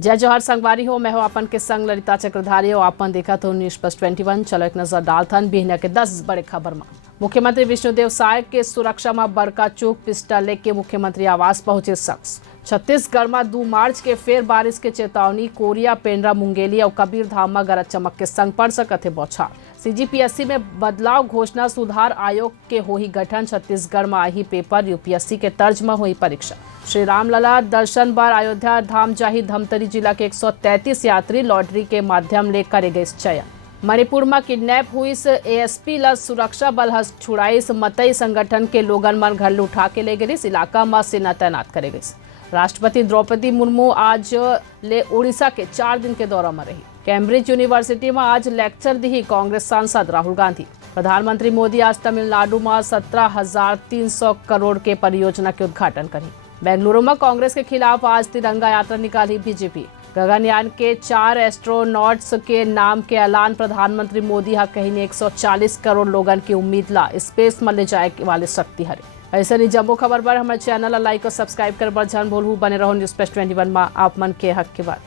जय जोहर संगवारी हो, मैं हो अपन के संग ललिता चक्रधारी हो। अपन देखा तो न्यूज प्लस 21। चलो एक नजर डालथन बिहना के 10 बड़े खबर में। मुख्यमंत्री विष्णुदेव साय के सुरक्षा में बड़का चूक, पिस्टल लेके मुख्यमंत्री आवास पहुंचे शख्स। छत्तीसगढ़ में 2 मार्च के फेर बारिश के चेतावनी। कोरिया, पेंड्रा, मुंगेली और कबीरधाम में गरज चमक के संग पड़ सकत है बौछार। सीजीपीएससी में बदलाव घोषणा, सुधार आयोग के होही गठन। छत्तीसगढ़ में आई पेपर, यूपीएससी के तर्ज में हुई परीक्षा। श्री रामलला दर्शन बार अयोध्या धाम जाही। धमतरी जिला के 133 यात्री लॉटरी के माध्यम ले करे गए चयन। मणिपुर में किडनैप हुई एएसपी ला सुरक्षा बल हस छुड़ाईस। मतई संगठन के लोगन मन घर उठा के ले गए। इलाका में सेना तैनात करे गई। राष्ट्रपति द्रौपदी मुर्मू आज ले उड़ीसा के 4 दिन के दौरा में रही। कैम्ब्रिज यूनिवर्सिटी में आज लेक्चर दी कांग्रेस सांसद राहुल गांधी। प्रधानमंत्री मोदी आज तमिलनाडु में 17,300 करोड़ के परियोजना के उद्घाटन करी। बेंगलुरु में कांग्रेस के खिलाफ आज तिरंगा यात्रा निकाली बीजेपी। गगनयान के 4 एस्ट्रोनॉट्स के नाम के ऐलान। प्रधानमंत्री मोदी हा कहीं 140 करोड़ लोगन की उम्मीद ला स्पेस में ले जाए वाले शक्ति हरे। ऐसे नहीं जम्मू खबर पर हमारे चैनल लाइक और सब्सक्राइब कर बर जान बोलू। बने रहो न्यूज प्लस 21 में आप मन के हक की बात।